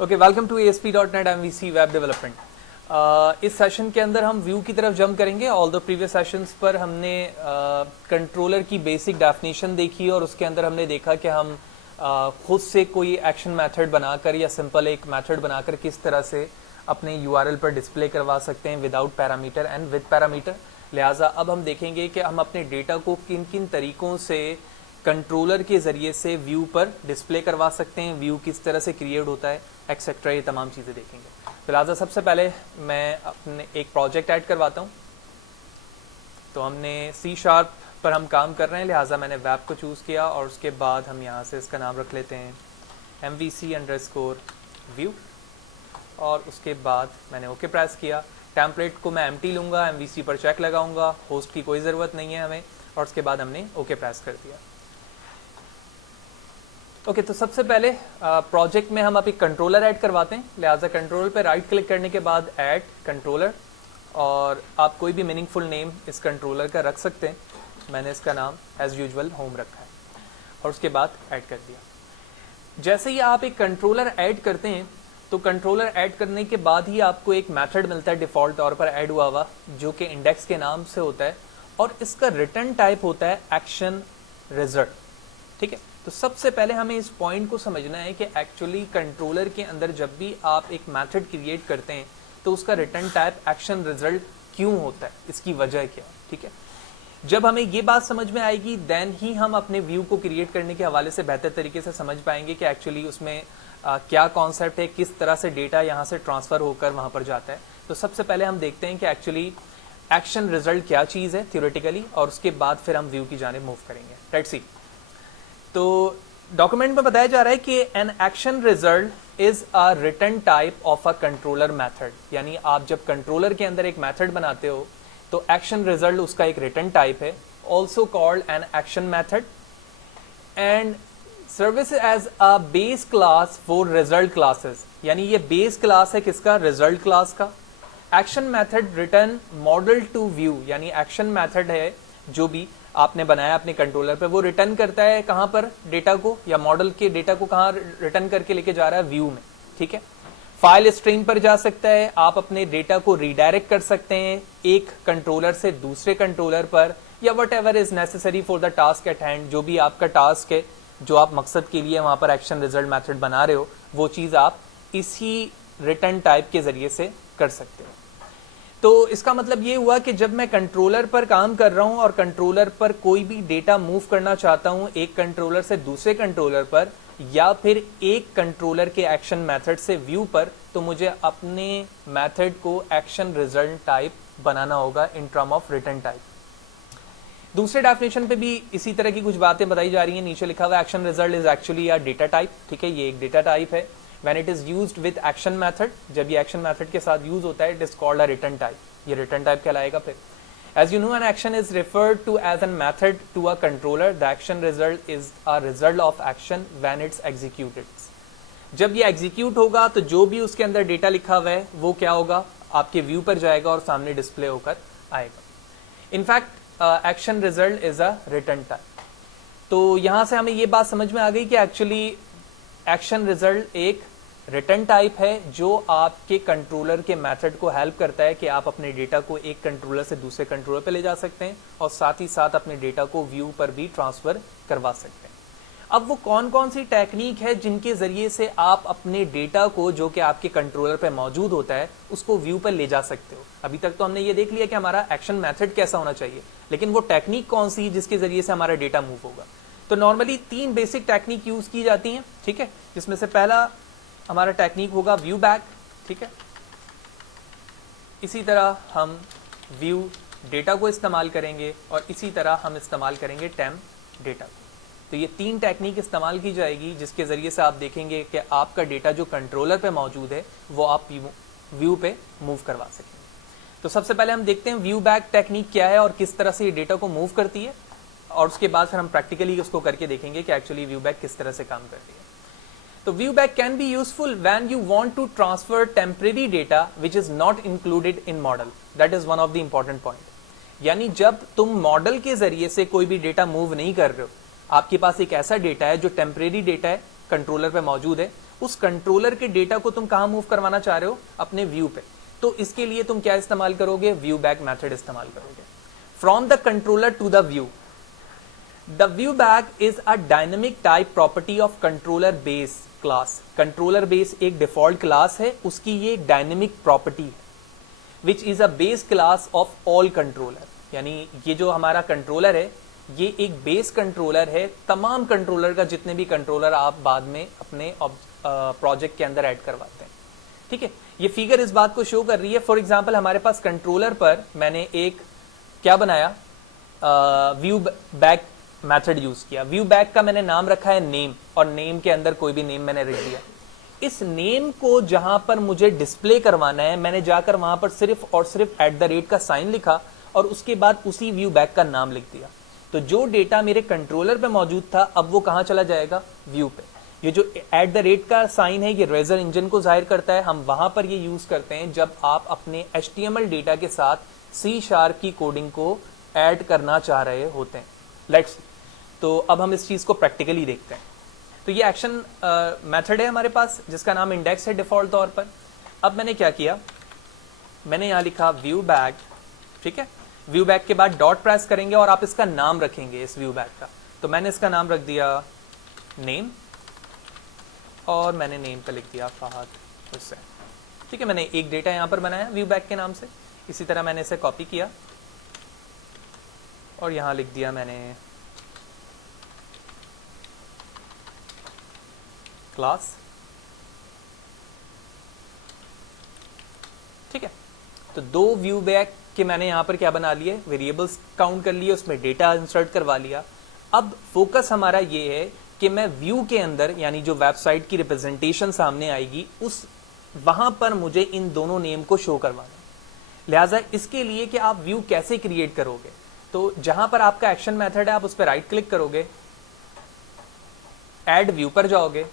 Okay, welcome to ASP.NET MVC web development. इस session के अंदर हम व्यू की तरफ जंप करेंगे। ऑल द प्रीवियस सेशंस पर हमने कंट्रोलर की बेसिक डेफिनेशन देखी और उसके अंदर हमने देखा कि हम खुद से कोई एक्शन मेथड बनाकर या सिंपल एक मेथड बनाकर किस तरह से अपने URL पर डिस्प्ले करवा सकते हैं without parameter and with parameter. लिहाजा अब हम देखेंगे कि हम अपने डेटा को किन किन तरीकों से कंट्रोलर के जरिए से व्यू पर डिस्प्ले करवा सकते हैं, व्यू किस तरह से क्रिएट होता है, एक्सेट्रा, ये तमाम चीज़ें देखेंगे। तो लिहाजा सबसे पहले मैं अपने एक प्रोजेक्ट ऐड करवाता हूँ। तो हमने C# पर हम काम कर रहे हैं, लिहाजा मैंने वेब को चूज़ किया और उसके बाद हम यहाँ से इसका नाम रख लेते हैं MVC_view और उसके बाद मैंने ओके प्रेस किया। टेम्पलेट को मैं एम्प्टी लूँगा, MVC पर चेक लगाऊंगा, होस्ट की कोई ज़रूरत नहीं है हमें, और उसके बाद हमने ओके प्रेस कर दिया। ओके, तो सबसे पहले प्रोजेक्ट में हम अब एक कंट्रोलर ऐड करवाते हैं। लिहाजा कंट्रोलर पे राइट क्लिक करने के बाद ऐड कंट्रोलर, और आप कोई भी मीनिंगफुल नेम इस कंट्रोलर का रख सकते हैं। मैंने इसका नाम एज यूजुअल होम रखा है और उसके बाद ऐड कर दिया। जैसे ही आप एक कंट्रोलर ऐड करते हैं तो कंट्रोलर ऐड करने के बाद ही आपको एक मेथड मिलता है डिफ़ॉल्ट तौर पर ऐड हुआ जो कि इंडेक्स के नाम से होता है और इसका रिटर्न टाइप होता है एक्शन रिजल्ट। ठीक है, तो सबसे पहले हमें इस पॉइंट को समझना है कि एक्चुअली कंट्रोलर के अंदर जब भी आप एक मेथड क्रिएट करते हैं तो उसका रिटर्न टाइप एक्शन रिजल्ट क्यों होता है, इसकी वजह क्या है। ठीक है, जब हमें ये बात समझ में आएगी देन ही हम अपने व्यू को क्रिएट करने के हवाले से बेहतर तरीके से समझ पाएंगे कि एक्चुअली उसमें क्या कॉन्सेप्ट है, किस तरह से डेटा यहाँ से ट्रांसफर होकर वहाँ पर जाता है। तो सबसे पहले हम देखते हैं कि एक्चुअली एक्शन रिजल्ट क्या चीज़ है थियोरेटिकली, और उसके बाद फिर हम व्यू की जानिब मूव करेंगे। Let's see. तो डॉक्यूमेंट में बताया जा रहा है कि an action result is a return type of a controller method. यानी आप जब कंट्रोलर के अंदर एक मेथड बनाते हो तो एक्शन रिजल्ट उसका एक रिटर्न टाइप है, also called an action method, and service as a base class for result classes. यानी ये बेस क्लास है किसका, रिजल्ट क्लास का। Action method return model to view, यानी एक्शन मेथड है जो भी आपने बनाया अपने कंट्रोलर पे, वो रिटर्न करता है कहां पर, डेटा को, या मॉडल के डेटा को कहां रिटर्न करके लेके जा रहा है, व्यू में। ठीक है, फाइल स्ट्रीम पर जा सकता है, आप अपने डेटा को रीडायरेक्ट कर सकते हैं एक कंट्रोलर से दूसरे कंट्रोलर पर, या what ever is necessary for the task at hand. जो भी आपका टास्क है, जो आप मकसद के लिए वहां पर एक्शन रिजल्ट मेथड बना रहे हो, वो चीज आप इसी रिटर्न टाइप के जरिए से कर सकते हो। तो इसका मतलब ये हुआ कि जब मैं कंट्रोलर पर काम कर रहा हूं और कंट्रोलर पर कोई भी डेटा मूव करना चाहता हूं एक कंट्रोलर से दूसरे कंट्रोलर पर, या फिर एक कंट्रोलर के एक्शन मेथड से व्यू पर, तो मुझे अपने मेथड को एक्शन रिजल्ट टाइप बनाना होगा in term of return type. दूसरे डेफिनेशन पे भी इसी तरह की कुछ बातें बताई जा रही हैं। नीचे लिखा हुआ action result is actually a data type. ठीक है, ये एक डेटा टाइप है। When it is used with action method, जब ये action method के साथ यूज होता है, it is called a return type. ये return type कहलाएगा फिर। As you know, an action is referred to as a method to a controller. The action result is a result of action when it's executed. जब ये execute होगा तो जो भी उसके अंदर डेटा लिखा हुआ है वो क्या होगा, आपके व्यू पर जाएगा और सामने डिस्प्ले होकर आएगा। In fact, action result is a return type. तो यहाँ से हमें ये बात समझ में आ गई कि एक्चुअली एक्शन रिजल्ट एक रिटर्न टाइप है जो आपके कंट्रोलर के मेथड को हेल्प करता है कि आप अपने डेटा को एक कंट्रोलर से दूसरे कंट्रोलर पे ले जा सकते हैं और साथ ही साथ अपने डेटा को व्यू पर भी ट्रांसफर करवा सकते हैं। अब वो कौन कौन सी टेक्निक है जिनके जरिए से आप अपने डेटा को जो कि आपके कंट्रोलर पे मौजूद होता है उसको व्यू पर ले जा सकते हो। अभी तक तो हमने ये देख लिया कि हमारा एक्शन मेथड कैसा होना चाहिए, लेकिन वो टेक्निक कौन सी जिसके जरिए से हमारा डेटा मूव होगा। तो नॉर्मली 3 बेसिक टेक्निक यूज की जाती हैं। ठीक है, जिसमें से पहला हमारा टेक्निक होगा व्यू बैक। ठीक है, इसी तरह हम व्यू डेटा को इस्तेमाल करेंगे और इसी तरह हम इस्तेमाल करेंगे टेम्प डेटा को। तो ये 3 टेक्निक इस्तेमाल की जाएगी जिसके जरिए से आप देखेंगे कि आपका डेटा जो कंट्रोलर पे मौजूद है वो आप व्यू पे मूव करवा सकेंगे। तो सबसे पहले हम देखते हैं व्यू बैक टेक्निक क्या है और किस तरह से ये डेटा को मूव करती है, और उसके बाद फिर हम प्रैक्टिकली उसको करके देखेंगे कि एक्चुअली व्यू बैक किस तरह से काम करती है। तो view bag can be useful when you want to transfer temporary data which is not included in model. That is one of the important point. यानी जब तुम मॉडल के जरिए से कोई भी डेटा मूव नहीं कर रहे हो, आपके पास एक ऐसा डेटा है जो टेम्परेरी डेटा है, कंट्रोलर पे मौजूद है, उस कंट्रोलर के डेटा को तुम कहाँ मूव करवाना चाह रहे हो, अपने व्यू पे। तो इसके लिए तुम क्या इस्तेमाल करोगे, व्यू बैक मेथड इस्तेमाल करोगे। From the controller to the view, the view bag is a dynamic type property of controller base class. Controller base एक डिफॉल्ट क्लास है, उसकी ये एक डायनेमिक प्रॉपर्टी है, which is a base class of all controller. यानी ये जो हमारा कंट्रोलर है ये एक बेस कंट्रोलर है तमाम कंट्रोलर का, जितने भी कंट्रोलर आप बाद में अपने प्रोजेक्ट के अंदर ऐड करवाते हैं। ठीक है, ये फिगर इस बात को शो कर रही है। फॉर एग्जांपल हमारे पास कंट्रोलर पर मैंने एक क्या बनाया, व्यू बैक मेथड यूज किया। व्यू बैक का मैंने नाम रखा है नेम, और नेम के अंदर कोई भी नेम मैंने रख दिया। इस नेम को जहां पर मुझे डिस्प्ले करवाना है, मैंने जाकर वहां पर सिर्फ और सिर्फ @ का साइन लिखा और उसके बाद उसी व्यू बैक का नाम लिख दिया। तो जो डेटा मेरे कंट्रोलर पे मौजूद था अब वो कहां चला जाएगा, व्यू पे। ये जो @ का साइन है ये रेजर इंजन को जाहिर करता है। हम वहां पर ये यूज करते हैं जब आप अपने HTML डेटा के साथ C# की कोडिंग को ऐड करना चाह रहे होते हैं। लेट्स, तो अब हम इस चीज को प्रैक्टिकली देखते हैं। तो ये एक्शन मेथड है हमारे पास जिसका नाम इंडेक्स है डिफॉल्ट तौर पर। अब मैंने क्या किया, मैंने यहां लिखा व्यू बैक। ठीक है, व्यू बैक के बाद डॉट प्रेस करेंगे और आप इसका नाम रखेंगे इस व्यू बैक का। तो मैंने इसका नाम रख दिया नेम, और मैंने नेम पे लिख दिया फहद हुसैन। ठीक है, मैंने एक डेटा यहां पर बनाया व्यू बैक के नाम से। इसी तरह मैंने इसे कॉपी किया और यहां लिख दिया मैंने क्लास। ठीक है, तो दो व्यू बैक के मैंने यहां पर क्या बना लिए, वेरिएबल्स काउंट कर लिए, उसमें डेटा इंसर्ट करवा लिया। अब फोकस हमारा ये है कि मैं व्यू के अंदर, यानी जो वेबसाइट की रिप्रेजेंटेशन सामने आएगी उस वहां पर मुझे इन दोनों नेम को शो करवाना है। लिहाजा इसके लिए कि आप व्यू कैसे क्रिएट करोगे, तो जहां पर आपका एक्शन मेथड है आप उस पर राइट क्लिक करोगे, ऐड व्यू पर जाओगे।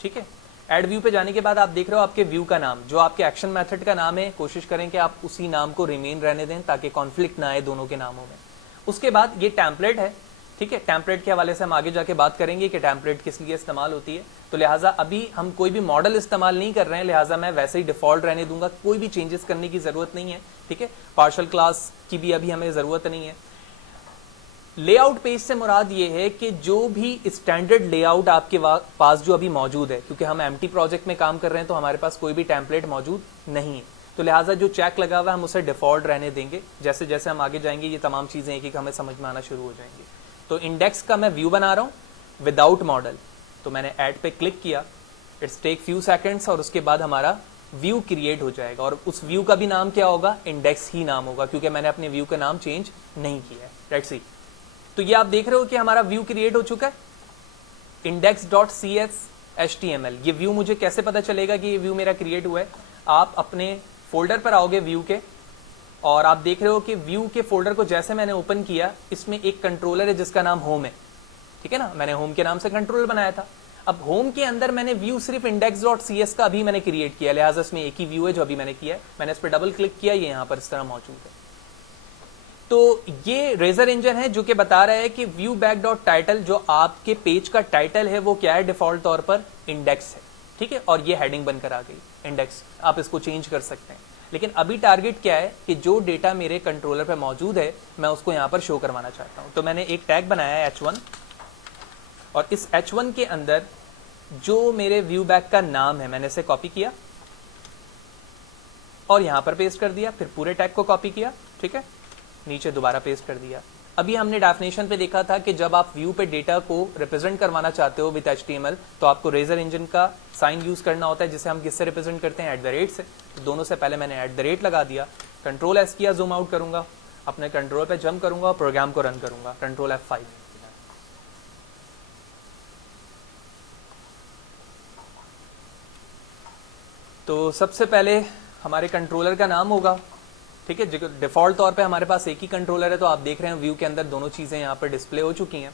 ठीक है, ऐड व्यू पे जाने के बाद आप देख रहे हो आपके व्यू का नाम, जो आपके एक्शन मेथड का नाम है, कोशिश करें कि आप उसी नाम को रिमेन रहने दें ताकि कॉन्फ्लिक्ट ना आए दोनों के नामों में। उसके बाद ये टेम्पलेट है। ठीक है, टेम्पलेट के हवाले से हम आगे जाके बात करेंगे कि टेम्पलेट किस लिए इस्तेमाल होती है। तो लिहाजा अभी हम कोई भी मॉडल इस्तेमाल नहीं कर रहे हैं, लिहाजा मैं वैसे ही डिफॉल्ट रहने दूंगा, कोई भी चेंजेस करने की जरूरत नहीं है। ठीक है, पार्शल क्लास की भी अभी हमें जरूरत नहीं है। लेआउट पेज से मुराद ये है कि जो भी स्टैंडर्ड लेआउट आपके पास जो अभी मौजूद है, क्योंकि हम एम्प्टी प्रोजेक्ट में काम कर रहे हैं तो हमारे पास कोई भी टेम्पलेट मौजूद नहीं है, तो लिहाजा जो चेक लगा हुआ है हम उसे डिफॉल्ट रहने देंगे। जैसे जैसे हम आगे जाएंगे ये तमाम चीजें एक एक हमें समझ में आना शुरू हो जाएंगी। तो इंडेक्स का मैं व्यू बना रहा हूं विदाउट मॉडल, तो मैंने ऐड पे क्लिक किया, इट्स टेक फ्यू सेकेंड्स और उसके बाद हमारा व्यू क्रिएट हो जाएगा। और उस व्यू का भी नाम क्या होगा, इंडेक्स ही नाम होगा, क्योंकि मैंने अपने व्यू का नाम चेंज नहीं किया है। लेट्स सी, तो ये आप देख रहे हो कि हमारा व्यू क्रिएट हो चुका है, index.cs.html। ये व्यू मुझे कैसे पता चलेगा कि ये व्यू मेरा क्रिएट हुआ है, आप अपने फोल्डर पर आओगे व्यू के, और आप देख रहे हो कि व्यू के फोल्डर को जैसे मैंने ओपन किया, इसमें एक कंट्रोलर है जिसका नाम होम है। ठीक है ना, मैंने होम के नाम से कंट्रोलर बनाया था। अब होम के अंदर मैंने व्यू सिर्फ index.cs का अभी मैंने क्रिएट किया, लिहाजा इसमें एक ही व्यू है जो अभी मैंने किया है। मैंने इस पर डबल क्लिक किया, ये यहां पर इस तरह मौजूद है। तो ये रेजर इंजन है जो कि बता रहा है कि व्यू बैक डॉट टाइटल, जो आपके पेज का टाइटल है वो क्या है, डिफॉल्ट तौर पर इंडेक्स है। ठीक है, और ये हेडिंग बनकर आ गई इंडेक्स। आप इसको चेंज कर सकते हैं, लेकिन अभी टारगेट क्या है कि जो डेटा मेरे कंट्रोलर पे मौजूद है मैं उसको यहां पर शो करवाना चाहता हूं। तो मैंने एक टैग बनाया है H1, और इस H1 के अंदर जो मेरे व्यू बैक का नाम है मैंने इसे कॉपी किया और यहां पर पेस्ट कर दिया, फिर पूरे टैग को कॉपी किया। ठीक है, नीचे दोबारा पेस्ट कर दिया। अभी हमने डेफिनेशन पे देखा था कि जब आप व्यू पे डेटा को रिप्रेजेंट करवाना चाहते हो विद HTML तो आपको रेजर इंजन का साइन यूज करना होता है, जिसे हम किससे रिप्रेजेंट करते हैं, @ से। तो दोनों से पहले मैंने @ लगा दिया, कंट्रोल S किया, जूम आउट करूंगा, अपने कंट्रोल पे जंप करूंगा और प्रोग्राम को रन करूंगा, कंट्रोल F5। तो सबसे पहले हमारे कंट्रोलर का नाम होगा। ठीक है, डिफॉल्ट तौर पे हमारे पास एक ही कंट्रोलर है, तो आप देख रहे हैं व्यू के अंदर दोनों चीजें यहाँ पर डिस्प्ले हो चुकी हैं।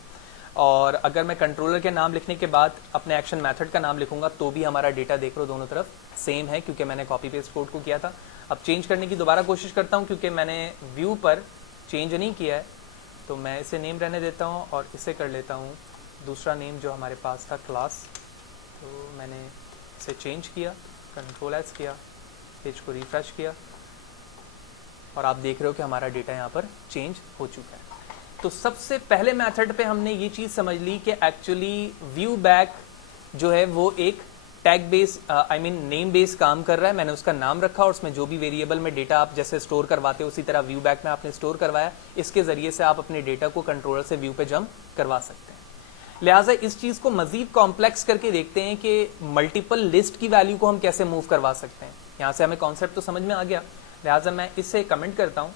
और अगर मैं कंट्रोलर के नाम लिखने के बाद अपने एक्शन मेथड का नाम लिखूंगा तो भी हमारा डेटा देख लो दोनों तरफ सेम है, क्योंकि मैंने कॉपी पेस्ट कोड को किया था। अब चेंज करने की दोबारा कोशिश करता हूँ, क्योंकि मैंने व्यू पर चेंज नहीं किया है, तो मैं इसे नेम रहने देता हूँ और इसे कर लेता हूँ दूसरा नेम जो हमारे पास था, क्लास। तो मैंने इसे चेंज किया, कंट्रोल एस किया, पेज को रिफ्रेश किया और आप देख रहे हो कि हमारा डेटा यहाँ पर चेंज हो चुका है। तो सबसे पहले मेथड पे हमने ये चीज़ समझ ली कि एक्चुअली व्यू बैक जो है वो एक टैग बेस नेम बेस काम कर रहा है। मैंने उसका नाम रखा और उसमें जो भी वेरिएबल में डेटा आप जैसे स्टोर करवाते हो उसी तरह व्यू बैक में आपने स्टोर करवाया। इसके जरिए से आप अपने डेटा को कंट्रोलर से व्यू पे जंप करवा सकते हैं। लिहाजा इस चीज़ को मजीद कॉम्प्लेक्स करके देखते हैं कि मल्टीपल लिस्ट की वैल्यू को हम कैसे मूव करवा सकते हैं। यहाँ से हमें कॉन्सेप्ट तो समझ में आ गया। लिहाजा मैं इससे कमेंट करता हूँ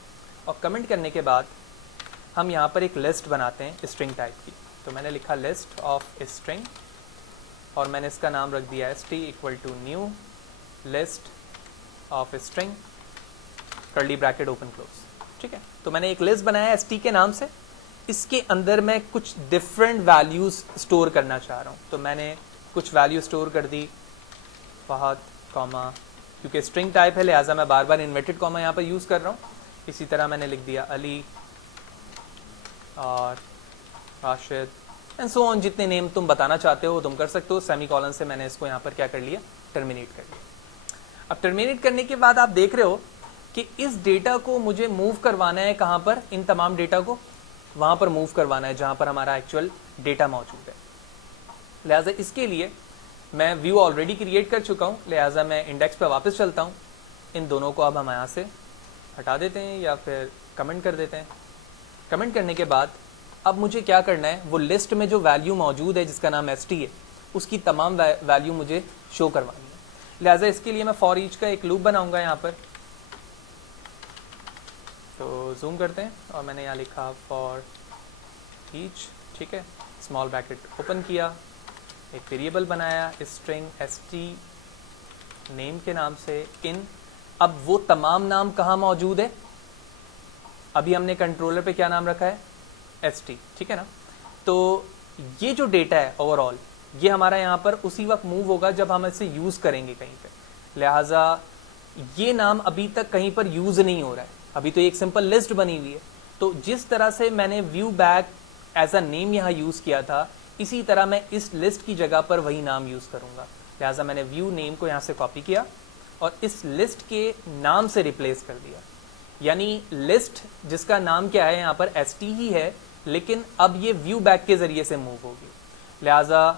और कमेंट करने के बाद हम यहाँ पर एक लिस्ट बनाते हैं स्ट्रिंग टाइप की। तो मैंने लिखा लिस्ट ऑफ स्ट्रिंग और मैंने इसका नाम रख दिया st equal to new list of string curly bracket open close. ठीक है, तो मैंने एक लिस्ट बनाया st के नाम से। इसके अंदर मैं कुछ डिफरेंट वैल्यूज स्टोर करना चाह रहा हूँ। तो मैंने कुछ वैल्यू स्टोर कर दी, फहद कॉमा, क्योंकि स्ट्रिंग टाइप है लिहाजा मैं बार बार इन्वर्टेड कॉमा यहाँ पर यूज़ कर रहा हूँ। इसी तरह मैंने लिख दिया अली और राशिद एंड सो ऑन, जितने नेम तुम बताना चाहते हो तुम कर सकते हो। सेमी कॉलन से मैंने इसको यहाँ पर क्या कर लिया, टर्मिनेट कर लिया। अब टर्मिनेट करने के बाद आप देख रहे हो कि इस डेटा को मुझे मूव करवाना है कहाँ पर, इन तमाम डेटा को वहाँ पर मूव करवाना है जहाँ पर हमारा एक्चुअल डेटा मौजूद है। लिहाजा इसके लिए मैं व्यू ऑलरेडी क्रिएट कर चुका हूँ। लिहाजा मैं इंडेक्स पर वापस चलता हूँ। इन दोनों को अब हम यहाँ से हटा देते हैं या फिर कमेंट कर देते हैं। कमेंट करने के बाद अब मुझे क्या करना है, वो लिस्ट में जो वैल्यू मौजूद है जिसका नाम st है उसकी तमाम वैल्यू मुझे शो करवानी है। लिहाजा इसके लिए मैं फॉर ईच का एक लूप बनाऊंगा यहाँ पर। तो जूम करते हैं और मैंने यहाँ लिखा फॉर ईच। ठीक है, स्मॉल ब्रैकेट ओपन किया, एक वेरिएबल बनाया स्ट्रिंग st नेम के नाम से इन। अब वो तमाम नाम कहाँ मौजूद है, अभी हमने कंट्रोलर पे क्या नाम रखा है, st। ठीक है ना। तो ये जो डेटा है ओवरऑल ये हमारा यहाँ पर उसी वक्त मूव होगा जब हम इसे यूज़ करेंगे कहीं पे। लिहाजा ये नाम अभी तक कहीं पर यूज़ नहीं हो रहा है, अभी तो एक सिंपल लिस्ट बनी हुई है। तो जिस तरह से मैंने view bag as a name यहाँ यूज़ किया था इसी तरह मैं इस लिस्ट की जगह पर वही नाम यूज़ करूँगा। लिहाजा मैंने व्यू नेम को यहाँ से कॉपी किया और इस लिस्ट के नाम से रिप्लेस कर दिया। यानी लिस्ट जिसका नाम क्या है यहाँ पर st ही है, लेकिन अब ये व्यू बैक के जरिए से मूव होगी। लिहाजा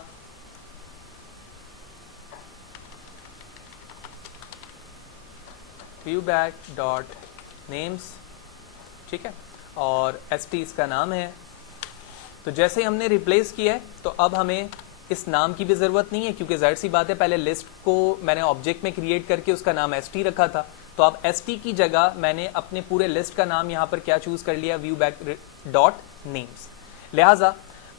व्यू बैक डॉट नेम्स, ठीक है, और st इसका नाम है। तो जैसे ही हमने रिप्लेस किया है तो अब हमें इस नाम की भी ज़रूरत नहीं है, क्योंकि जाहिर सी बात है पहले लिस्ट को मैंने ऑब्जेक्ट में क्रिएट करके उसका नाम st रखा था। तो अब st की जगह मैंने अपने पूरे लिस्ट का नाम यहाँ पर क्या चूज़ कर लिया, व्यू बैक डॉट नेम्स। लिहाजा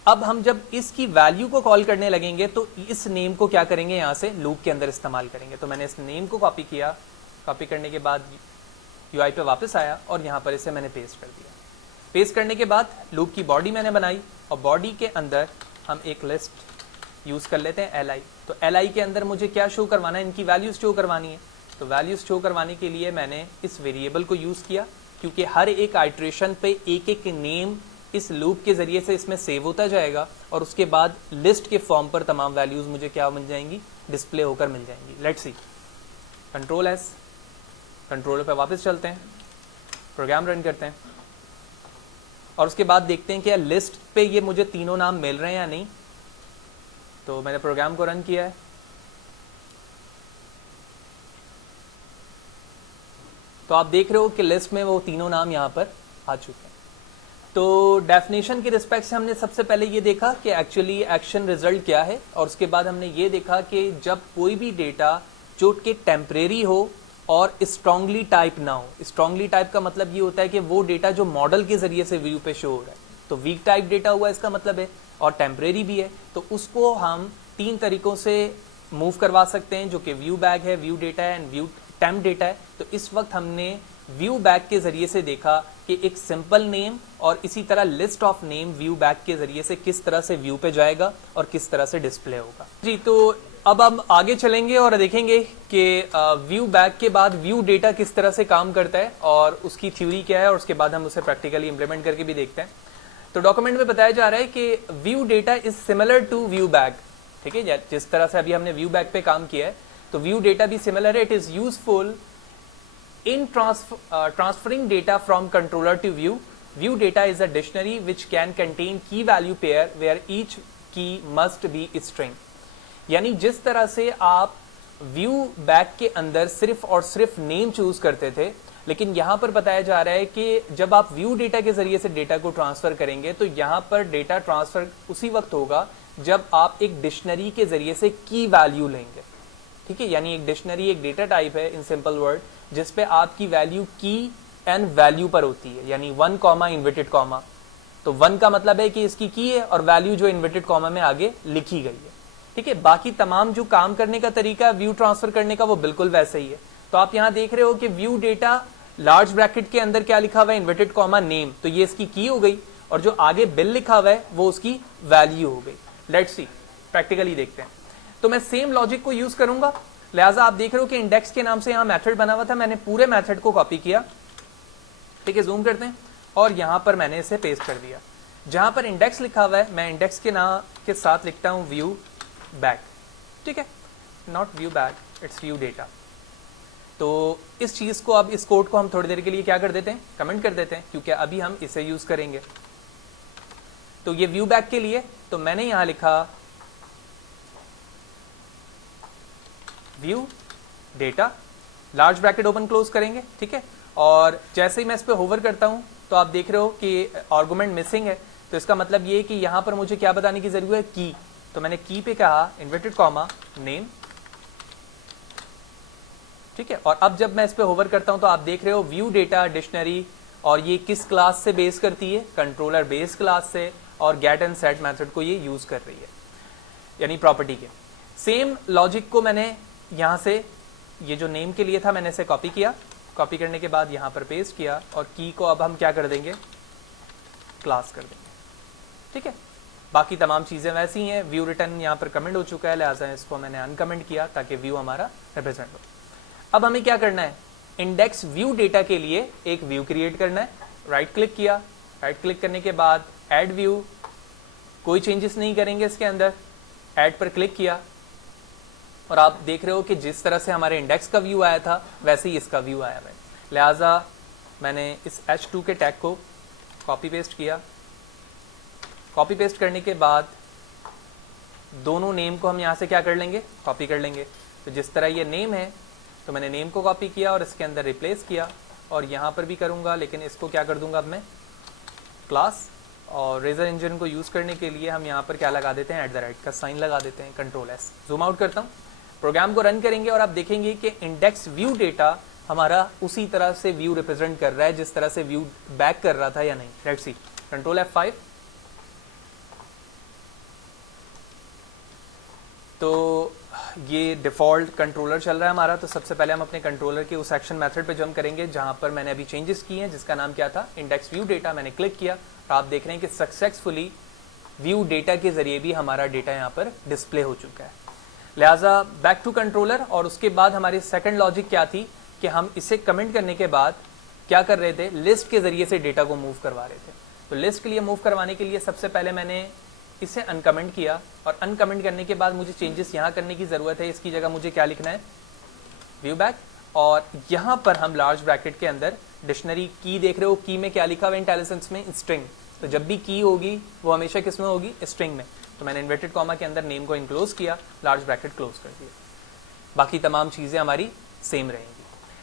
अब हम जब इसकी वैल्यू को कॉल करने लगेंगे तो इस नेम को क्या करेंगे, यहाँ से लूप के अंदर इस्तेमाल करेंगे। तो मैंने इस नेम को कॉपी किया, कॉपी करने के बाद UI पे वापस आया और यहाँ पर इसे मैंने पेस्ट कर दिया। पेस्ट करने के बाद लूप की बॉडी मैंने बनाई और बॉडी के अंदर हम एक लिस्ट यूज़ कर लेते हैं li। तो li के अंदर मुझे क्या शो करवाना है, इनकी वैल्यूज शो करवानी है। तो वैल्यूज शो करवाने के लिए मैंने इस वेरिएबल को यूज़ किया, क्योंकि हर एक आइट्रेशन पे एक एक नेम इस लूप के ज़रिए से इसमें सेव होता जाएगा और उसके बाद लिस्ट के फॉर्म पर तमाम वैल्यूज़ मुझे क्या मिल जाएंगी, डिस्प्ले होकर मिल जाएंगी। Let's see, control S, controller पे वापस चलते हैं, प्रोग्राम रन करते हैं और उसके बाद देखते हैं कि यार लिस्ट पे ये मुझे तीनों नाम मिल रहे हैं या नहीं। तो मैंने प्रोग्राम को रन किया है। तो आप देख रहे हो कि लिस्ट में वो तीनों नाम यहाँ पर आ चुके हैं। तो डेफिनेशन के रिस्पेक्ट से हमने सबसे पहले ये देखा कि एक्चुअली एक्शन रिजल्ट क्या है, और उसके बाद हमने ये देखा कि जब कोई भी डेटा जो कि टेम्परेरी हो और स्ट्रांगली टाइप ना हो। स्ट्रांगली टाइप का मतलब ये होता है कि वो डेटा जो मॉडल के जरिए से व्यू पे शो हो रहा है। तो वीक टाइप डेटा हुआ इसका मतलब है, और टेम्परेरी भी है। तो उसको हम तीन तरीकों से मूव करवा सकते हैं, जो कि व्यू बैक है, व्यू डेटा है एंड व्यू टेम्प डेटा है। तो इस वक्त हमने व्यू बैक के जरिए से देखा कि एक सिंपल नेम और इसी तरह list of name view back के जरिए से किस तरह से व्यू पे जाएगा और किस तरह से डिस्प्ले होगा। जी, तो अब हम आगे चलेंगे और देखेंगे कि व्यू बैक के बाद व्यू डेटा किस तरह से काम करता है और उसकी थ्योरी क्या है, और उसके बाद हम उसे प्रैक्टिकली इंप्लीमेंट करके भी देखते हैं। तो डॉक्यूमेंट में बताया जा रहा है कि view data is similar to view bag ठीक है, जिस तरह से अभी हमने व्यू बैक पे काम किया है, तो व्यू डेटा भी सिमिलर है. It is useful in transferring data from controller to view. View data is a dictionary which can contain key value pair where each key must be string. यानी जिस तरह से आप व्यू बैक के अंदर सिर्फ और सिर्फ नेम चूज करते थे, लेकिन यहां पर बताया जा रहा है कि जब आप व्यू डेटा के जरिए से डेटा को ट्रांसफर करेंगे तो यहां पर डेटा ट्रांसफर उसी वक्त होगा जब आप एक डिक्शनरी के जरिए से की वैल्यू लेंगे. ठीक है, यानी एक डिक्शनरी एक डेटा टाइप है इन सिंपल वर्ड, जिसपे आपकी वैल्यू की एंड वैल्यू पर होती है, यानी 1 कॉमा इन्वर्टेड कॉमा. तो 1 का मतलब है कि इसकी की है और वैल्यू जो इन्वर्टेड कॉमा में आगे लिखी गई है. ठीक है, बाकी तमाम जो काम करने का तरीका है व्यू ट्रांसफर करने का वो बिल्कुल वैसे ही है. तो आप यहां देख रहे हो कि व्यू डेटा लार्ज ब्रैकेट के अंदर क्या लिखा हुआ है, इन्वर्टेड कॉमा नेम, तो ये इसकी की हो गई, और जो आगे बिल लिखा हुआ है वो उसकी वैल्यू हो गई. लेट्स सी, प्रैक्टिकली देखते हैं. तो मैं सेम लॉजिक को यूज करूंगा. लिहाजा आप देख रहे हो कि इंडेक्स के नाम से यहां मेथड बना हुआ था, मैंने पूरे मेथड को कॉपी किया. ठीक है, जूम करते हैं, और यहां पर मैंने इसे पेस्ट कर दिया. जहां पर इंडेक्स लिखा हुआ है मैं इंडेक्स के नाम के साथ लिखता हूं व्यू बैक. ठीक है, not view back, it's view data. तो इस चीज को, अब इस कोड को हम थोड़ी देर के लिए क्या कर देते हैं, कमेंट कर देते हैं, क्योंकि अभी हम इसे यूज करेंगे. तो ये व्यू बैक के लिए, तो मैंने यहां लिखा view data, large bracket open close करेंगे. ठीक है, और जैसे ही मैं इस पे होवर करता हूं तो आप देख रहे हो कि आर्गुमेंट मिसिंग है. तो इसका मतलब ये है कि यहां पर मुझे क्या बताने की जरूरत है, की. तो मैंने की पे कहा इन्वर्टेड कॉमा नेम. ठीक है, और अब जब मैं इस पे होवर करता हूं तो आप देख रहे हो व्यू डेटा डिक्शनरी, और ये किस क्लास से बेस करती है, कंट्रोलर बेस क्लास से, और गेट एंड सेट मेथड को ये यूज कर रही है, यानी प्रॉपर्टी के. सेम लॉजिक को मैंने यहां से, ये जो नेम के लिए था मैंने इसे कॉपी किया, कॉपी करने के बाद यहां पर पेस्ट किया, और की को अब हम क्या कर देंगे, क्लास कर देंगे. ठीक है, बाकी तमाम चीजें वैसी ही हैं. व्यू रिटर्न यहां पर कमेंट हो चुका है, लिहाजा इसको मैंने अनकमेंट किया ताकि व्यू हमारा रिप्रेजेंट हो. अब हमें क्या करना है, इंडेक्स व्यू डेटा के लिए एक व्यू क्रिएट करना है. राइट क्लिक किया, राइट क्लिक करने के बाद ऐड व्यू, कोई चेंजेस नहीं करेंगे इसके अंदर. ऐड पर क्लिक किया, और आप देख रहे हो कि जिस तरह से हमारे इंडेक्स का व्यू आया था वैसे ही इसका व्यू आया है. लिहाजा मैंने इस h2 के टैग को कॉपी पेस्ट किया. कॉपी पेस्ट करने के बाद दोनों नेम को हम यहां से क्या कर लेंगे, कॉपी कर लेंगे. तो जिस तरह ये नेम है तो मैंने नेम को कॉपी किया और इसके अंदर रिप्लेस किया, और यहां पर भी करूंगा, लेकिन इसको क्या कर दूंगा अब मैं, क्लास. और रेजर इंजन को यूज करने के लिए हम यहां पर क्या लगा देते हैं, @ का साइन लगा देते हैं, कंट्रोल S. जूम आउट करता हूं, प्रोग्राम को रन करेंगे और आप देखेंगे कि इंडेक्स व्यू डेटा हमारा उसी तरह से व्यू रिप्रेजेंट कर रहा है जिस तरह से व्यू बैक कर रहा था या नहीं. Let's see, control F5. तो ये डिफॉल्ट कंट्रोलर चल रहा है हमारा. तो सबसे पहले हम अपने कंट्रोलर के उस एक्शन मेथड पे जंप करेंगे जहां पर मैंने अभी चेंजेस किए हैं, जिसका नाम क्या था, इंडेक्स व्यू डेटा. मैंने क्लिक किया और आप देख रहे हैं कि सक्सेसफुली व्यू डेटा के जरिए भी हमारा डेटा यहाँ पर डिस्प्ले हो चुका है. लिहाजा बैक टू कंट्रोलर. और उसके बाद हमारी सेकंड लॉजिक क्या थी कि हम इसे कमेंट करने के बाद क्या कर रहे थे, लिस्ट के जरिए से डेटा को मूव करवा रहे थे. तो लिस्ट के लिए मूव करवाने के लिए सबसे पहले मैंने इसे अनकमेंट किया, और अनकमेंट करने के बाद मुझे चेंजेस यहाँ करने की जरूरत है. इसकी जगह मुझे क्या लिखना है, व्यू बैक. और यहाँ पर हम लार्ज ब्रैकेट के अंदर डिक्शनरी की देख रहे हो, की में क्या लिखा हुआ है इंटेलिजेंस में, स्ट्रिंग. तो जब भी की होगी वो हमेशा किस में होगी, स्ट्रिंग में. तो मैंने इन्वर्टेड कॉमा के अंदर नेम को इनक्लोज किया, लार्ज ब्रैकेट क्लोज कर दिया. बाकी तमाम चीजें हमारी सेम रहेंगी.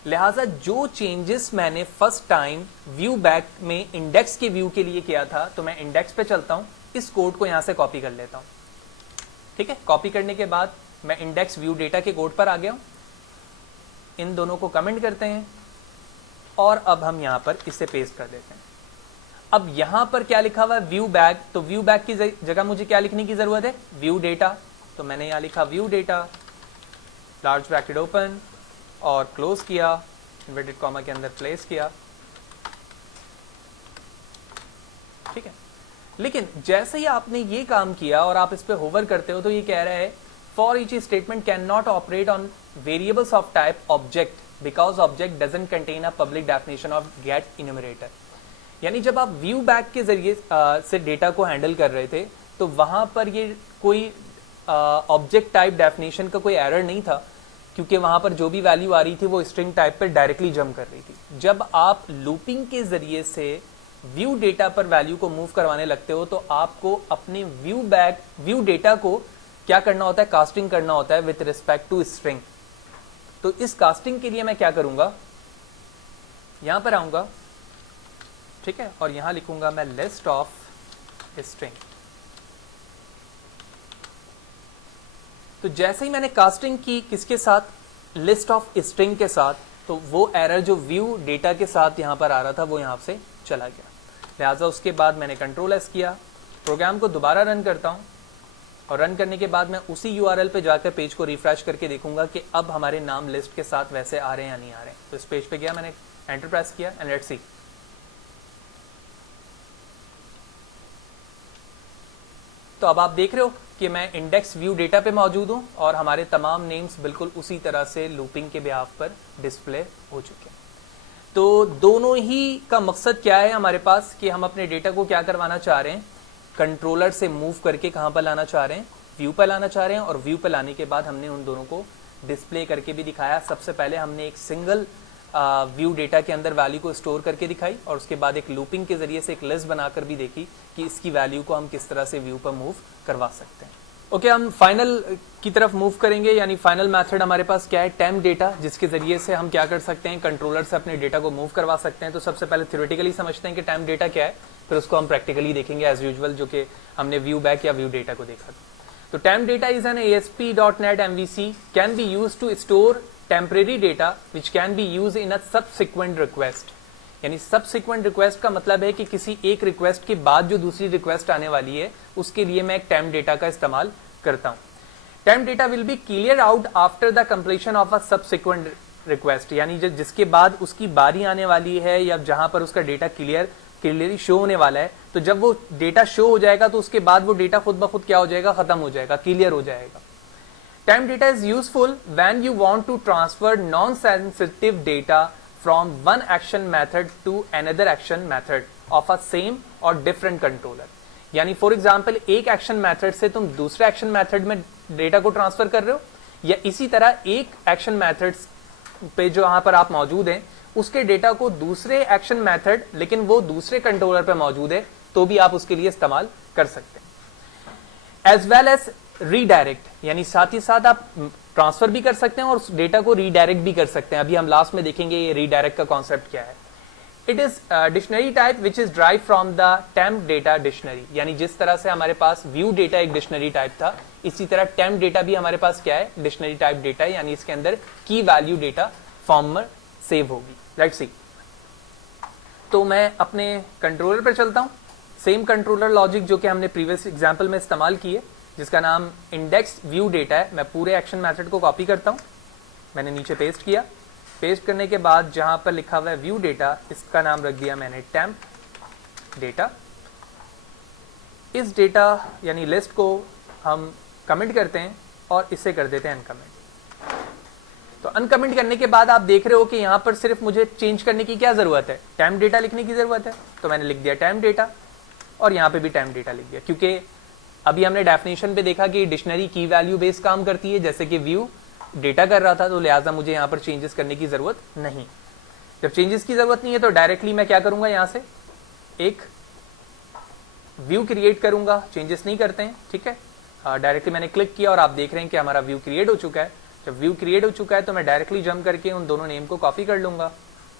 लिहाजा जो चेंजेस मैंने फर्स्ट टाइम व्यू बैक में इंडेक्स के व्यू के लिए किया था, तो मैं इंडेक्स पे चलता हूं, इस कोड को यहां से कॉपी कर लेता हूं. ठीक है, कॉपी करने के बाद मैं इंडेक्स व्यू डेटा के कोड पर आ गया हूं. इन दोनों को कमेंट करते हैं, और अब हम यहां पर इसे पेस्ट कर देते हैं. अब यहां पर क्या लिखा हुआ है, व्यू बैक. तो व्यू बैक की जगह मुझे क्या लिखने की जरूरत है, व्यू डेटा. तो मैंने यहां लिखा view data, large bracket open और क्लोज किया, इन्वर्टेड कॉमा के अंदर प्लेस किया. ठीक है, लेकिन जैसे ही आपने ये काम किया और आप इस पे होवर करते हो तो ये कह रहा है for each statement can not operate on variables of type object because object doesn't contain a public definition of get enumerator. यानी जब आप व्यू बैक के जरिए से डेटा को हैंडल कर रहे थे तो वहां पर ये कोई ऑब्जेक्ट टाइप डेफिनेशन का कोई एरर नहीं था, क्योंकि वहां पर जो भी वैल्यू आ रही थी वो स्ट्रिंग टाइप पर डायरेक्टली जंप कर रही थी। जब आप लूपिंग के जरिए से व्यू डेटा पर वैल्यू को मूव करवाने लगते हो तो आपको अपने व्यू डेटा को क्या करना होता है, कास्टिंग करना होता है विथ रिस्पेक्ट टू स्ट्रिंग। तो इस कास्टिंग के लिए मैं क्या करूंगा, यहां पर आऊंगा, ठीक है, और यहां लिखूंगा मैं लिस्ट ऑफ स्ट्रिंग। तो जैसे ही मैंने कास्टिंग की किसके साथ, लिस्ट ऑफ स्ट्रिंग के साथ, तो वो एरर जो व्यू डेटा के साथ यहां पर आ रहा था वो यहां से चला गया। लिहाजा उसके बाद मैंने कंट्रोल एस किया, प्रोग्राम को दोबारा रन करता हूं, और रन करने के बाद मैं उसी यूआरएल पे जाकर पेज को रिफ्रेश करके देखूंगा कि अब हमारे नाम लिस्ट के साथ वैसे आ रहे हैं या नहीं आ रहे हैं। तो इस पेज पे गया, मैंने एंटर प्रेस किया एंड लेट्स सी। तो अब आप देख रहे हो कि मैं इंडेक्स व्यू डेटा पे मौजूद हूं और हमारे तमाम नेम्स बिल्कुल उसी तरह से लूपिंग के बिहाफ पर डिस्प्ले हो चुके हैं। तो दोनों ही का मकसद क्या है हमारे पास, कि हम अपने डेटा को क्या करवाना चाह रहे हैं, कंट्रोलर से मूव करके कहां पर लाना चाह रहे हैं, व्यू पर लाना चाह रहे हैं। और व्यू पर लाने के बाद हमने उन दोनों को डिस्प्ले करके भी दिखाया। सबसे पहले हमने एक सिंगल व्यू डेटा के अंदर वैल्यू को स्टोर करके दिखाई, और उसके बाद एक लूपिंग के जरिए से एक लिस्ट बनाकर भी देखी कि इसकी वैल्यू को हम किस तरह से व्यू पर मूव करवा सकते हैं। ओके, हम फाइनल की तरफ मूव करेंगे, यानी फाइनल मेथड हमारे पास क्या है, टेम्प डेटा, जिसके जरिए से हम क्या कर सकते हैं, कंट्रोलर से अपने डेटा को मूव करवा सकते हैं। तो सबसे पहले थ्योरेटिकली समझते हैं कि टेम्प डेटा क्या है, फिर उसको हम प्रैक्टिकली देखेंगे एज यूजुअल, जो कि हमने व्यू बैक या व्यू डेटा को देखा। तो temp data is an ASP.NET MVC can be used to store temporary data which can be use in a subsequent request. यानी सबसिक्वेंट रिक्वेस्ट का मतलब है कि किसी एक रिक्वेस्ट के बाद जो दूसरी रिक्वेस्ट आने वाली है उसके लिए मैं एक टेम्प डेटा का इस्तेमाल करता हूं। Temp data will be clear out after the completion of a subsequent request, यानी जिसके बाद उसकी बारी आने वाली है या जहां पर उसका डेटा क्लियरली शो होने वाला है, तो जब वो डेटा शो हो जाएगा तो उसके बाद वो डेटा खुद ब खुद क्या हो जाएगा, खत्म हो जाएगा, क्लियर हो जाएगा। Temp data is useful when you want to transfer non-sensitive data from one action method to another action method of a same or different controller. यानी फॉर एग्जाम्पल एक एक्शन मेथड से तुम दूसरे एक्शन मेथड में data को transfer कर रहे हो, या इसी तरह एक एक्शन मेथड पे जो यहां पर आप मौजूद हैं उसके डेटा को दूसरे एक्शन मेथड, लेकिन वो दूसरे कंट्रोलर पे मौजूद है, तो भी आप उसके लिए इस्तेमाल कर सकते हैं। एज वेल एज रीडायरेक्ट, यानी साथ ही साथ आप ट्रांसफर भी कर सकते हैं और उस डेटा को रीडायरेक्ट भी कर सकते हैं। अभी हम लास्ट में देखेंगे ये रीडायरेक्ट का कॉन्सेप्ट क्या है। It is dictionary type which is drive from the temp data dictionary, यानी जिस तरह से हमारे पास व्यू डेटा एक डिक्शनरी टाइप था, इसी तरह टेम्प डेटा भी हमारे पास क्या है, डिक्शनरी टाइप डेटा है, यानी इसके अंदर की वैल्यू डेटा फॉर्म में सेव होगी। Let's see. तो मैं अपने कंट्रोलर पर चलता हूं, सेम कंट्रोलर लॉजिक जो कि हमने प्रीवियस एग्जाम्पल में इस्तेमाल की है, जिसका नाम इंडेक्स व्यू डेटा है। मैं पूरे एक्शन मेथड को कॉपी करता हूं, मैंने नीचे पेस्ट किया, पेस्ट करने के बाद जहां पर लिखा हुआ है व्यू डेटा, इसका नाम रख दिया मैंने टेम्प डेटा। इस डेटा यानी लिस्ट को हम कमेंट करते हैं और इसे कर देते हैं अनकमेंट। तो अनकमेंट करने के बाद आप देख रहे हो कि यहां पर सिर्फ मुझे चेंज करने की क्या जरूरत है, टेम्प डेटा लिखने की जरूरत है। तो मैंने लिख दिया टेम्प डेटा और यहां पे भी टेम्प डेटा लिख दिया, क्योंकि अभी हमने डेफिनेशन पे देखा कि डिक्शनरी की वैल्यू बेस काम करती है, जैसे कि व्यू डेटा कर रहा था, तो लिहाजा मुझे यहां पर चेंजेस करने की जरूरत नहीं। जब चेंजेस की जरूरत नहीं है तो डायरेक्टली मैं क्या करूंगा, यहां से एक व्यू क्रिएट करूंगा, चेंजेस नहीं करते हैं, ठीक है। डायरेक्टली मैंने क्लिक किया और आप देख रहे हैं कि हमारा व्यू क्रिएट हो चुका है। जब व्यू क्रिएट हो चुका है तो मैं डायरेक्टली जंप करके उन दोनों नेम को कॉपी कर लूंगा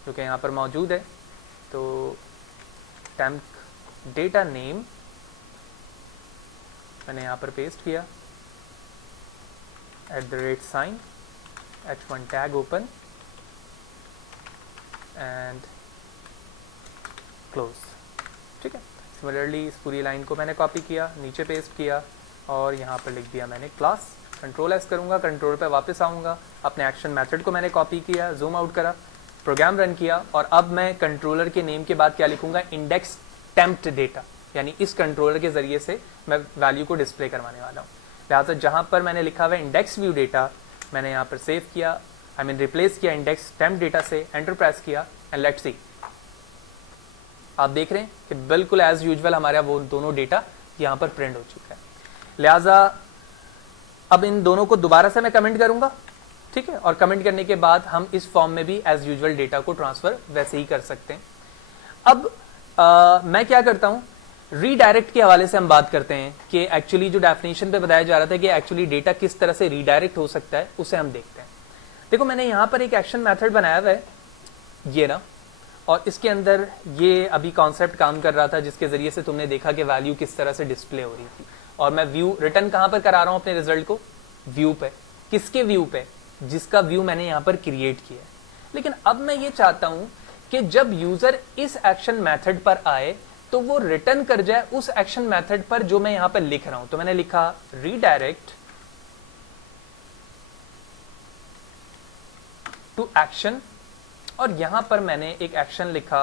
जो कि यहाँ पर मौजूद है। तो टेम्प डेटा नेम मैंने यहाँ पर पेस्ट किया, @sign h1 tag open and close, ठीक है। सिमिलरली इस पूरी लाइन को मैंने कॉपी किया, नीचे पेस्ट किया और यहाँ पर लिख दिया मैंने क्लास। कंट्रोल एस करूंगा, कंट्रोल पे वापस आऊंगा, अपने एक्शन मेथड को मैंने कॉपी किया, जूम आउट करा, प्रोग्राम रन किया और अब मैं कंट्रोलर के नेम के बाद क्या लिखूंगा, इंडेक्स टेम्प्ड डेटा, यानी इस कंट्रोलर के जरिए से मैं वैल्यू को डिस्प्ले करवाने वाला हूँ। लिहाजा जहां पर मैंने लिखा हुआ इंडेक्स व्यू डेटा, मैंने यहाँ पर सेव किया, रिप्लेस किया इंडेक्स टेम्प डेटा से, एंटर प्रेस किया एंड लेट्स सी। आप देख रहे हैं कि बिल्कुल एज यूजुअल हमारा वो दोनों डेटा यहाँ पर प्रिंट हो चुका है। लिहाजा अब इन दोनों को दोबारा से मैं कमेंट करूंगा, ठीक है, और कमेंट करने के बाद हम इस फॉर्म में भी एज यूजुअल डेटा को ट्रांसफर वैसे ही कर सकते हैं। अब मैं क्या करता हूं, रीडायरेक्ट के हवाले से हम बात करते हैं कि एक्चुअली जो डेफिनेशन पे बताया जा रहा था कि एक्चुअली डेटा किस तरह से रीडायरेक्ट हो सकता है, उसे हम देखते हैं। देखो मैंने यहां पर एक एक्शन मेथड बनाया हुआ है, ये ना, और इसके अंदर ये अभी कॉन्सेप्ट काम कर रहा था जिसके जरिए से तुमने देखा कि वैल्यू किस तरह से डिस्प्ले हो रही थी। और मैं व्यू रिटर्न कहां पर करा रहा हूं अपने रिजल्ट को, व्यू पे। किसके व्यू पे, जिसका व्यू मैंने यहां पर क्रिएट किया है। लेकिन अब मैं ये चाहता हूं कि जब यूजर इस एक्शन मेथड पर आए तो वो रिटर्न कर जाए उस एक्शन मेथड पर जो मैं यहां पर लिख रहा हूं। तो मैंने लिखा रीडायरेक्ट टू एक्शन, और यहां पर मैंने एक एक्शन लिखा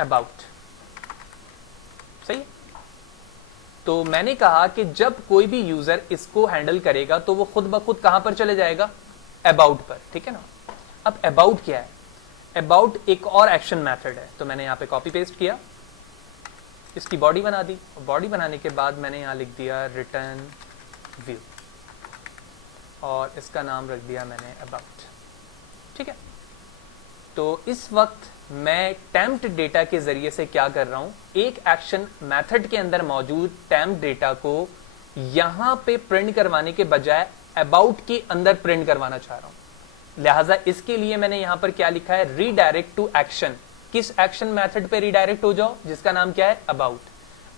अबाउट। सही। तो मैंने कहा कि जब कोई भी यूजर इसको हैंडल करेगा तो वो खुद ब खुद कहां पर चले जाएगा, अबाउट पर, ठीक है ना। अब अबाउट क्या है, अबाउट एक और एक्शन मेथड है। तो मैंने यहां पे कॉपी पेस्ट किया, इसकी बॉडी बना दी, और बॉडी बनाने के बाद मैंने यहां लिख दिया रिटर्न व्यू, और इसका नाम रख दिया मैंने अबाउट, ठीक है। तो इस वक्त मैं टेम्प्ड डेटा के जरिए से क्या कर रहा हूं, एक एक्शन मेथड के अंदर मौजूद टेम्प्ड डेटा को यहां पे प्रिंट करवाने के बजाय अबाउट के अंदर प्रिंट करवाना चाह रहा हूं। लिहाजा इसके लिए मैंने यहां पर क्या लिखा है, रीडायरेक्ट टू एक्शन। किस एक्शन मेथड पे रीडायरेक्ट हो जाओ, जिसका नाम क्या है, अबाउट।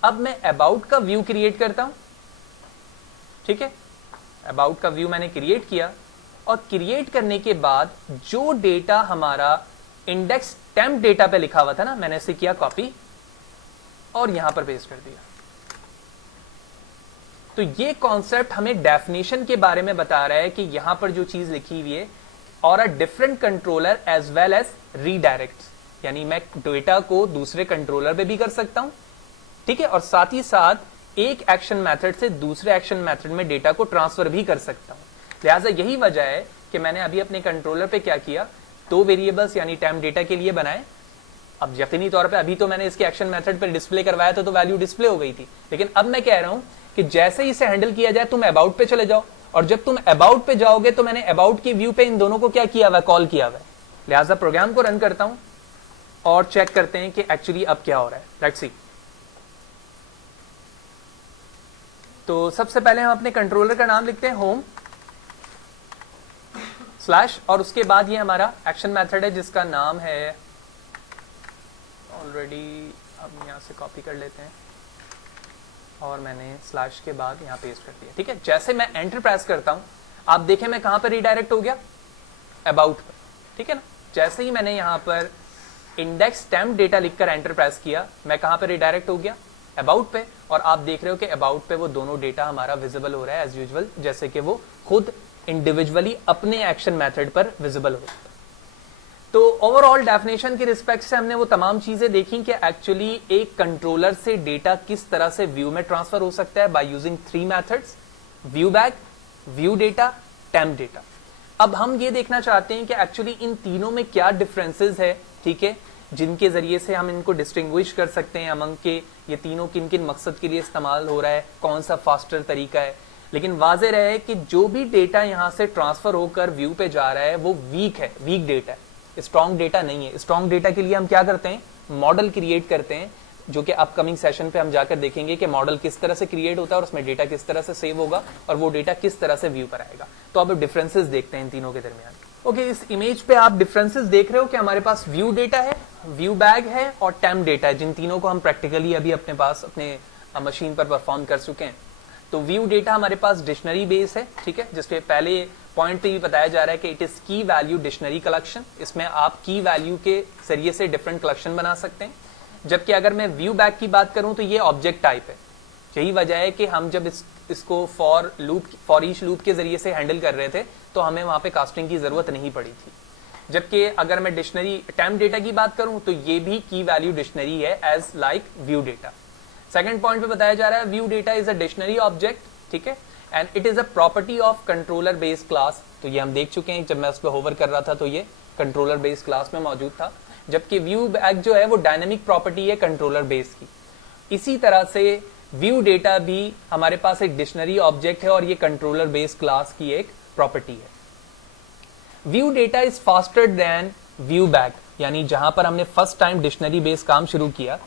अब मैं अबाउट का व्यू क्रिएट करता हूं, ठीक है। अबाउट का व्यू मैंने क्रिएट किया, और क्रिएट करने के बाद जो डेटा हमारा इंडेक्स टेम्प डेटा पे लिखा हुआ था ना, मैंने इसे किया कॉपी और यहां पर पेस्ट कर दिया। तो ये कॉन्सेप्ट हमें डेफिनेशन के बारे में बता रहा है कि यहां पर जो चीज लिखी हुई है, और a different controller as well as redirect, यानी मैं डेटा को दूसरे कंट्रोलर पे भी कर सकता हूं, ठीक है, और साथ ही साथ एक एक्शन मेथड से दूसरे एक्शन मेथड में डेटा को ट्रांसफर भी कर सकता हूं। लिहाजा यही वजह है कि मैंने अभी अपने कंट्रोलर पे क्या किया, दो वेरिएबल्स यानी टेम्प डेटा के लिए बनाए। अब यकीनी तौर पे अभी तो मैंने इसके एक्शन मेथड पर डिस्प्ले करवाया था तो वैल्यू डिस्प्ले हो गई थी, लेकिन अब मैं कह रहा हूं कि जैसे ही इसे हैंडल किया जाए तुम अबाउट पे चले जाओ, और जब तुम अबाउट पे जाओगे तो मैंने अबाउट की व्यू पे इन दोनों को क्या किया हुआ, कॉल किया हुआ है। लिहाजा प्रोग्राम को रन करता हूं और चेक करते हैं कि एक्चुअली अब क्या हो रहा है। Let's see. तो सबसे पहले हम अपने कंट्रोलर का नाम लिखते हैं होम स्लैश, और उसके बाद ये हमारा एक्शन मेथड है जिसका नाम है, ऑलरेडी हम यहां से कॉपी कर लेते हैं और मैंने स्लैश के बाद यहां पेस्ट कर दिया, ठीक है। जैसे मैं एंटर प्रेस करता हूं, आप देखें मैं कहां पर रीडायरेक्ट हो गया, अबाउट पर, ठीक है ना। जैसे ही मैंने यहां पर इंडेक्स टेम्प डेटा लिखकर एंटर प्रेस किया, मैं कहां पर रीडायरेक्ट हो गया, अबाउट पे, और आप देख रहे हो कि अबाउट पे वो दोनों डेटा हमारा विजिबल हो रहा है एज यूजुअल, जैसे कि वो खुद इंडिविजुअली अपने एक्शन मेथड पर विजिबल हो रहा है। तो ओवरऑल डेफिनेशन की रिस्पेक्ट से हमने वो तमाम चीजें देखी कि एक्चुअली एक कंट्रोलर से डेटा किस तरह से व्यू में ट्रांसफर हो सकता है by using 3 methods, view back, view data, temp data. अब हम ये देखना चाहते हैं कि एक्चुअली इन तीनों में क्या डिफरेंसेस है, ठीक है, जिनके जरिए से हम इनको डिस्टिंग्विश कर सकते हैं अमंग के ये तीनों किन किन मकसद के लिए इस्तेमाल हो रहा है, कौन सा फास्टर तरीका है। लेकिन वाज़ेह रहे कि जो भी डेटा यहां से ट्रांसफर होकर व्यू पे जा रहा है वो वीक है, वीक डेटा है, स्ट्रॉन्ग डेटा नहीं है। स्ट्रॉन्ग डेटा के लिए हम क्या करते हैं, मॉडल क्रिएट करते हैं, जो कि अपकमिंग सेशन पे हम जाकर देखेंगे कि मॉडल किस तरह से क्रिएट होता है और उसमें डेटा किस तरह से सेव होगा और वो डेटा किस तरह से व्यू पर आएगा। तो अब डिफरेंसेस देखते हैं इन तीनों के दरमियान। ओके, इस इमेज पे आप डिफरेंसेस देख रहे हो कि हमारे पास व्यू डेटा है, व्यू बैग है और टेम्प डेटा है, जिन तीनों को हम प्रैक्टिकली अभी अपने पास अपने मशीन पर परफॉर्म कर चुके हैं। तो व्यू डेटा हमारे पास डिक्शनरी बेस है, ठीक है, जिसपे पहले पॉइंट पे भी बताया जा रहा है कि इट इज की वैल्यू डिक्शनरी कलेक्शन। इसमें आप की वैल्यू के जरिए से डिफरेंट कलेक्शन बना सकते हैं। जबकि अगर मैं व्यू बैग की बात करूं तो ये ऑब्जेक्ट टाइप है। यही वजह है कि हम जब इसको फॉर ईच लूप के जरिए से हैंडल कर रहे थे तो हमें वहां पे कास्टिंग की जरूरत नहीं पड़ी थी। जबकि अगर मैं डिक्शनरी टेम्प डेटा की बात करूं तो ये भी की वैल्यू डिक्शनरी है as like view data. Second point पे बताया जा रहा है view data is a dictionary object, ठीक है, and it is a property of controller based class. तो ये हम देख चुके हैं, जब मैं उस पर होवर कर रहा था तो ये कंट्रोलर बेस्ड क्लास में मौजूद था। जबकि व्यू बैग जो है वो डायनेमिक प्रॉपर्टी है कंट्रोलर बेस की। इसी तरह से व्यू डेटा भी हमारे पास एक डिक्शनरी ऑब्जेक्ट है और ये कंट्रोलर बेस क्लास की एक प्रॉपर्टी है। View data is faster than view back, यानी जहां पर हमने फर्स्ट टाइम डिक्शनरी बेस काम शुरू किया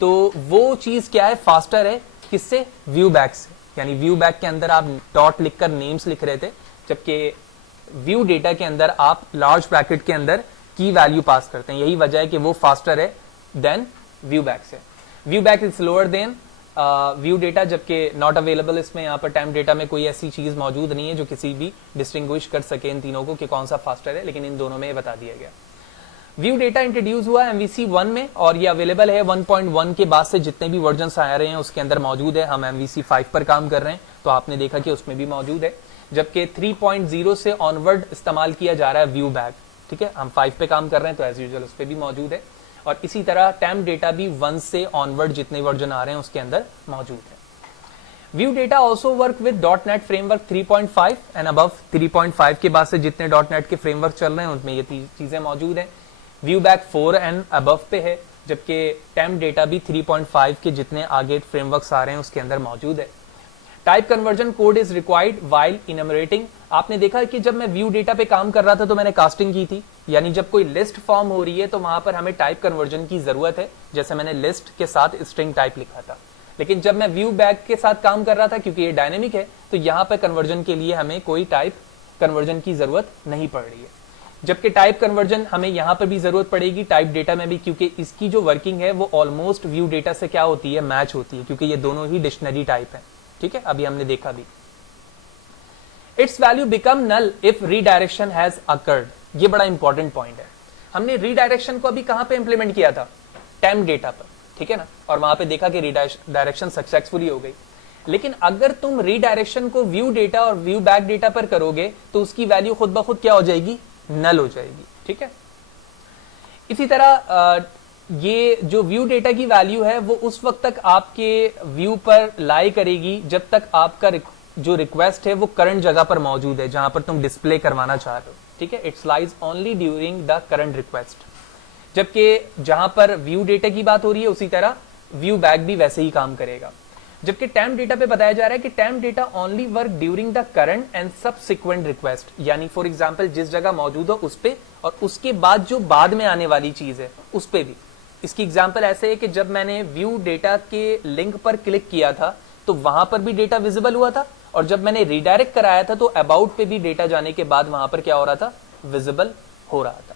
तो वो चीज क्या है, फास्टर है किससे, व्यू बैक से। यानी व्यू बैक के अंदर आप डॉट लिखकर नेम्स लिख रहे थे, जबकि व्यू डेटा के अंदर आप लार्ज ब्रैकेट के अंदर की वैल्यू पास करते हैं। यही वजह है कि वो फास्टर है देन व्यू बैक से। View bag is slower then view data, जबकि नॉट अवेलेबल, इसमें यहाँ पर टाइम डेटा में कोई ऐसी चीज मौजूद नहीं है जो किसी भी डिस्टिंग्विश कर सके इन तीनों को कि कौन सा फास्टर है, लेकिन इन दोनों में बता दिया गया। व्यू डेटा इंट्रोड्यूस हुआ MVC 1 में और ये अवेलेबल है 1.1 के बाद से जितने भी वर्जन आ रहे हैं उसके अंदर मौजूद है। हम MVC 5 पर काम कर रहे हैं तो आपने देखा कि उसमें भी मौजूद है, जबकि 3.0 से ऑनवर्ड इस्तेमाल किया जा रहा है व्यू बैक। ठीक है, हम 5 पे काम कर रहे हैं तो एज यूजुअल उस पर भी मौजूद है। और इसी तरह टैम डेटा भी 1 से ऑनवर्ड जितने वर्जन आ रहे हैं उसके अंदर मौजूद है। View data also work with .NET framework 3.5 and above. 3.5 के बाद से जितने .NET के फ्रेमवर्क चल रहे हैं उनमें ये चीजें मौजूद हैं। व्यू बैक 4 एंड अबव पे है, जबकि टैम डेटा भी 3.5 के जितने आगे फ्रेमवर्क्स आ रहे हैं उसके अंदर मौजूद है। Type conversion code is required while enumerating. आपने देखा कि जब मैं व्यू डेटा पे काम कर रहा था तो मैंने कास्टिंग की थी, यानी जब कोई लिस्ट फॉर्म हो रही है तो वहां पर हमें टाइप कन्वर्जन की जरूरत है, जैसे मैंने लिस्ट के साथ स्ट्रिंग टाइप लिखा था। लेकिन जब मैं व्यू बैक के साथ काम कर रहा था, क्योंकि ये डायनेमिक है, तो यहाँ पे कन्वर्जन के लिए हमें कोई टाइप कन्वर्जन की जरूरत नहीं पड़ रही है। जबकि टाइप कन्वर्जन हमें यहाँ पर भी जरूरत पड़ेगी टाइप डेटा में भी, क्योंकि इसकी जो वर्किंग है वो ऑलमोस्ट व्यू डेटा से क्या होती है, मैच होती है, क्योंकि ये दोनों ही डिक्शनरी टाइप है। ठीक है, अभी हमने देखा भी। Its value become null if redirection has occurred. ये बड़ा इंपॉर्टेंट पॉइंट है। हमने रीडायरेक्शन को अभी कहां पे इंप्लीमेंट किया था, टैम डेटा पर, ठीक है ना, और वहां पे देखा कि रीडायरेक्शन सक्सेसफुली हो गई। लेकिन अगर तुम रीडायरेक्शन को व्यू डेटा और व्यू बैक डेटा पर करोगे तो उसकी वैल्यू खुद ब खुद क्या हो जाएगी, नल हो जाएगी। ठीक है, इसी तरह ये जो व्यू डेटा की वैल्यू है वो उस वक्त तक आपके व्यू पर लाई करेगी जब तक आपका जो रिक्वेस्ट है वो करंट जगह पर मौजूद है जहां पर तुम डिस्प्ले करवाना चाह रहे हो। ठीक है, it's lies only during the current request. जबकि जहां पर व्यू डेटा की बात हो रही है उसी तरह व्यू बैक भी वैसे ही काम करेगा। जबकि टैम डेटा पे बताया जा रहा है कि time data only work during the current and subsequent request, यानी फॉर एग्जांपल जिस जगह मौजूद हो उस पे और उसके बाद जो बाद में आने वाली चीज है उस पे भी। इसकी एग्जांपल ऐसे है कि जब मैंने व्यू डेटा के लिंक पर क्लिक किया था तो वहां पर भी डेटा विजिबल हुआ था, और जब मैंने रिडायरेक्ट कराया था तो अबाउट पे भी डेटा जाने के बाद वहां पर क्या हो रहा था, विजिबल हो रहा था।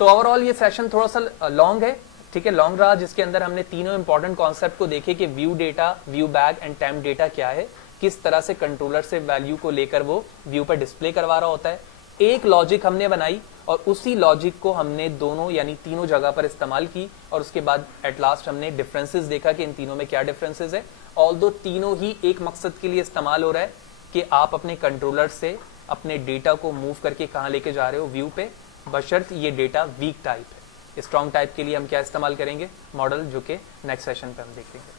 तो ओवरऑल ये सेशन थोड़ा सा लॉन्ग है, ठीक है, लॉन्ग रहा, जिसके अंदर हमने तीनों इंपॉर्टेंट कॉन्सेप्ट को देखे कि view data, view back and time data क्या है, किस तरह से कंट्रोलर से वैल्यू को लेकर वो व्यू पर डिस्प्ले करवा रहा होता है। एक लॉजिक हमने बनाई और उसी लॉजिक को हमने दोनों यानी तीनों जगह पर इस्तेमाल की, और उसके बाद एट लास्ट हमने डिफरेंसेस देखा कि इन तीनों में क्या डिफरेंसेस है। ऑल्दो तीनों ही एक मकसद के लिए इस्तेमाल हो रहा है कि आप अपने कंट्रोलर से अपने डेटा को मूव करके कहां लेके जा रहे हो, व्यू पे, बशर्त ये डेटा वीक टाइप है। स्ट्रॉन्ग टाइप के लिए हम क्या इस्तेमाल करेंगे, मॉडल, जो कि नेक्स्ट सेशन पे हम देखेंगे।